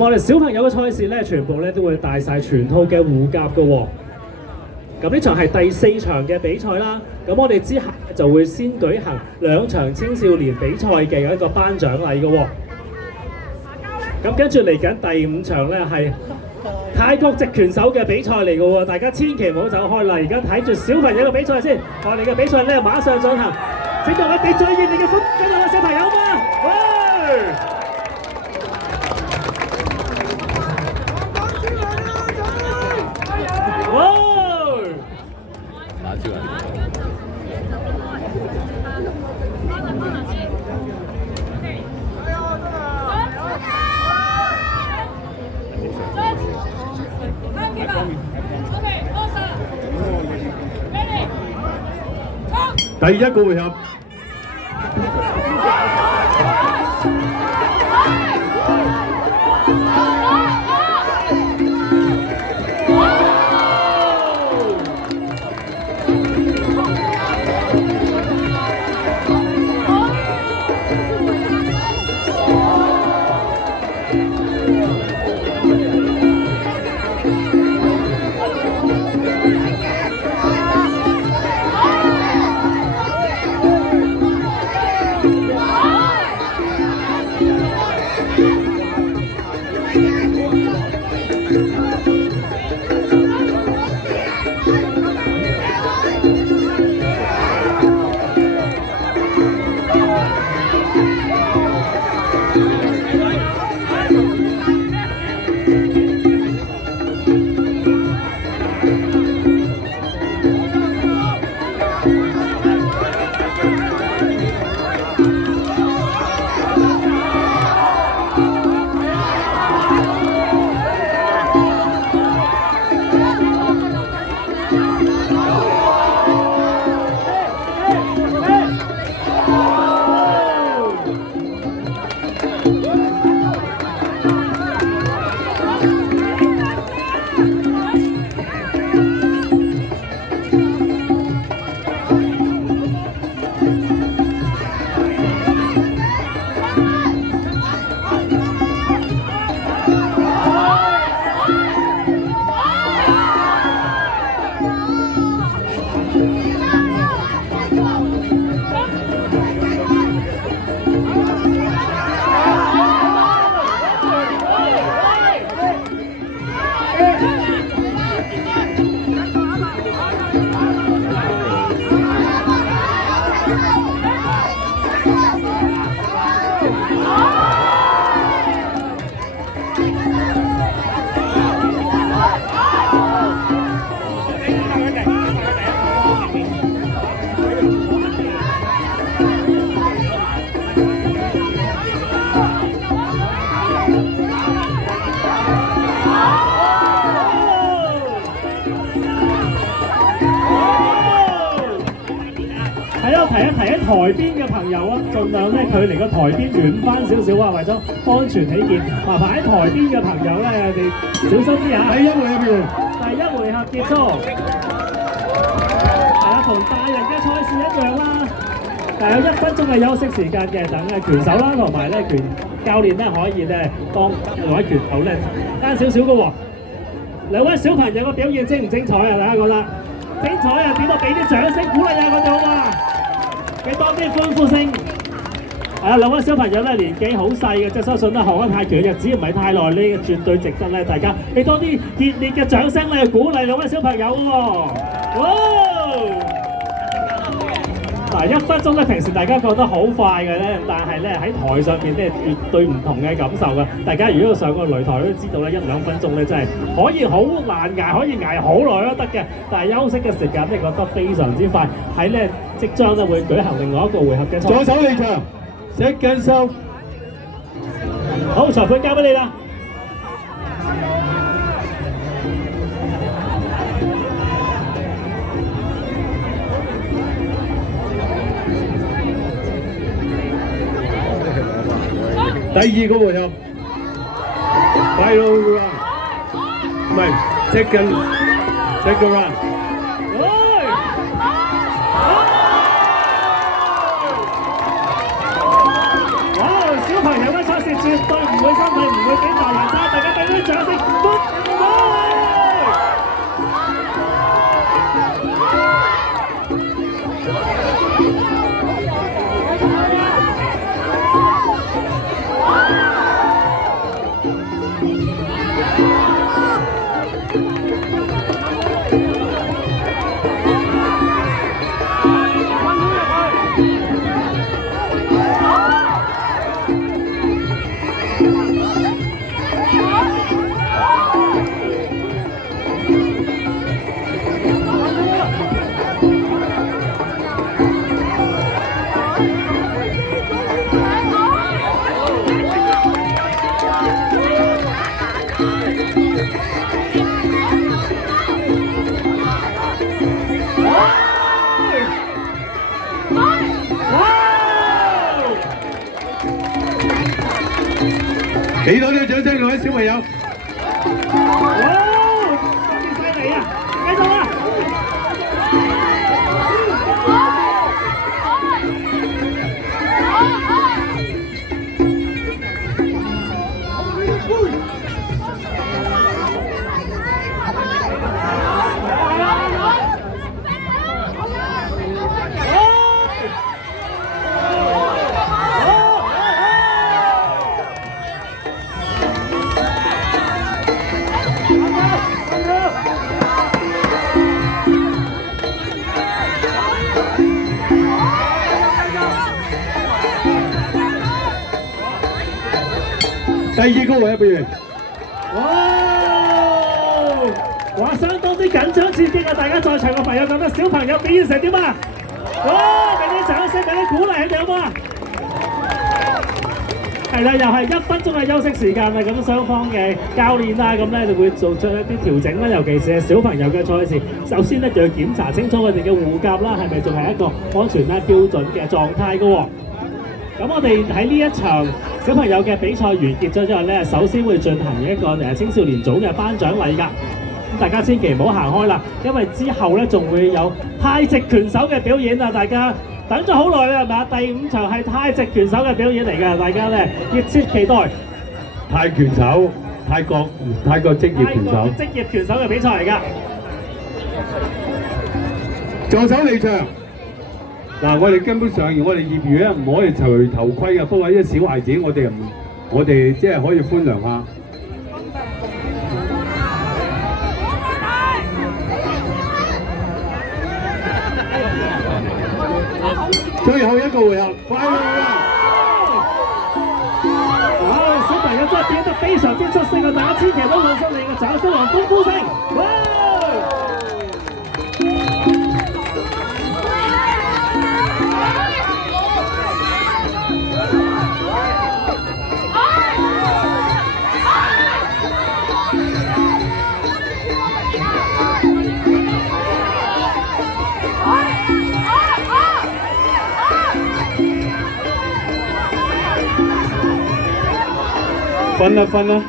我哋小朋友嘅賽事咧，全部咧都會帶晒全套嘅護甲嘅喎。咁呢場係第4場嘅比賽啦。咁我哋之後就會先舉行2場青少年比賽嘅一個頒獎禮嘅喎。咁跟住嚟緊第5場咧係泰國直拳手嘅比賽嚟嘅喎，大家千祈唔好走開啦！而家睇住小朋友嘅比賽先，我哋嘅比賽咧馬上進行。請各位俾最熱烈嘅歡呼俾我哋小朋友嘛！喂！第一個回合。提一提喺台邊嘅朋友啊，盡量咧距離個台邊遠翻少少啊，為咗安全起見，麻煩喺台邊嘅朋友咧，你小心啲啊！第一回合結束，係啊，同大人嘅賽事一樣啦，但有1分鐘嘅休息時間嘅，等拳手啦同埋咧拳教練咧可以咧幫兩位拳手咧單少少嘅喎。兩位小朋友嘅表現精唔精彩啊？大家覺得精彩啊？點啊？俾啲掌聲鼓勵下佢哋好嘛？俾多啲歡呼聲。兩位小朋友咧年紀好細嘅，即係相信咧學咗泰拳嘅日子唔係太耐，呢絕對值得咧大家俾多啲熱烈嘅掌聲咧鼓勵兩位小朋友喎。嗱1分鐘咧，平時大家覺得好快嘅咧，但係咧喺台上面咧絕對唔同嘅感受嘅。大家如果上個擂台都知道咧，1-2分鐘咧真係可以好難捱，可以捱好耐都得嘅。但係休息嘅時間咧覺得非常之快。喺咧即將咧會舉行另外一個回合嘅賽。左手離場，石近秀。好，裁判交俾你啦。第2個回合 ，final round， 唔係 second round。小朋友嘅賽事絕對唔會身體唔會俾大人揸。第大家俾啲掌聲，Good boy！俾多啲掌聲各位小朋友。哇！特別犀利啊！繼續啊！第二個位，不如。哇！哇，相當之緊張刺激啊！大家在場嘅朋友覺得小朋友表現成點啊？哇！俾啲掌聲，俾啲鼓勵佢哋好唔好啊？係啦，又係1分鐘嘅休息時間啦，咁雙方嘅教練啦，咁咧就會做出一啲調整啦，尤其是係小朋友嘅賽事，首先咧就要檢查清楚佢哋嘅護甲啦，係咪仲係一個安全啦、標準嘅狀態嘅喎。咁我哋喺呢一場小朋友嘅比賽完結咗之後咧，首先會進行一個青少年組嘅頒獎禮㗎。咁大家千祈唔好行開啦，因為之後咧仲會有太極拳手嘅表演啊！大家等咗好耐啦，係咪啊？第5場係太極拳手嘅表演嚟㗎，大家咧熱切期待。泰拳手，泰國職業拳手。職業拳手嘅比賽嚟㗎。助手離場。嗱，我哋根本上我哋業餘咧唔可以除頭盔嘅，不過啲小孩子我哋即係可以寬量下。最後一個回合，快樂啦！哇！小朋友真係表演得非常之出色啊！大家千祈唔好浪失你嘅掌聲同歡呼聲。哇！分啦分啦！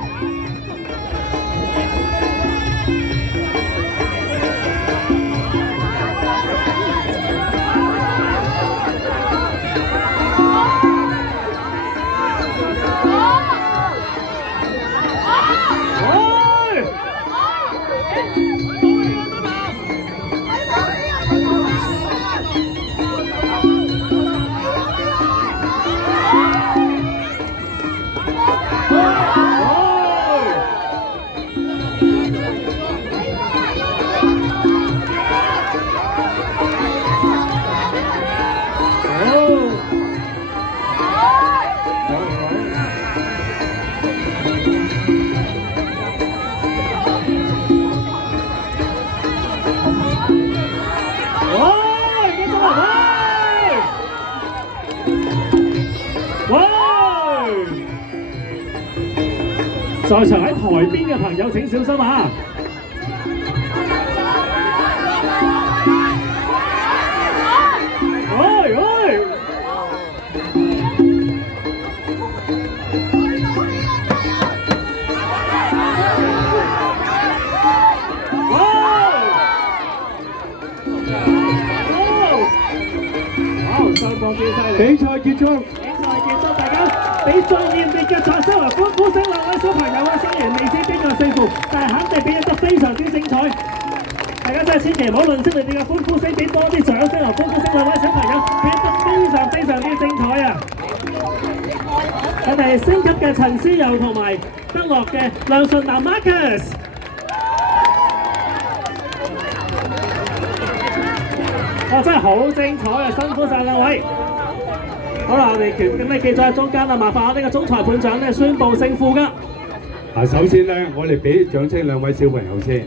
在場喺台邊嘅朋友請小心啊！比賽結束，大家俾最熱烈嘅掌聲同歡呼聲，兩位小朋友嘅雖然未目，但係肯定表現得非常之精彩。大家真係千祈唔好吝嗇你哋嘅歡呼聲，俾多啲掌聲同歡呼聲兩位小朋友，表現得非常之精彩啊！我哋升級嘅陳思柔同埋德樂嘅梁順南 Marcus。哇！真係好精彩啊！辛苦晒兩位。好啦，我哋咁你記咗喺中間啦，麻煩我哋嘅總裁判長咧宣佈勝負㗎。嗱，首先咧，我哋俾掌聲兩位小朋友先。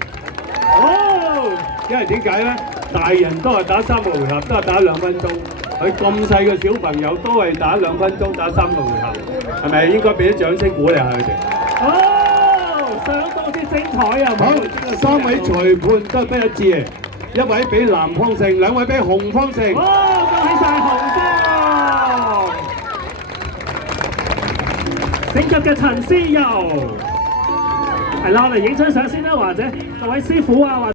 好，因為點解咧？大人都係打3個回合，都係打2分鐘。佢咁細嘅小朋友都係打2分鐘，打3個回合，係咪應該俾啲掌聲鼓勵下佢哋？好，相當之精彩啊！好，3位裁判都係不一致嘅，一位俾藍方勝，2位俾紅方勝。哦，恭喜晒紅方！升級嘅陳思柔，係啦，我哋影張相先啦，或者各位師傅啊，或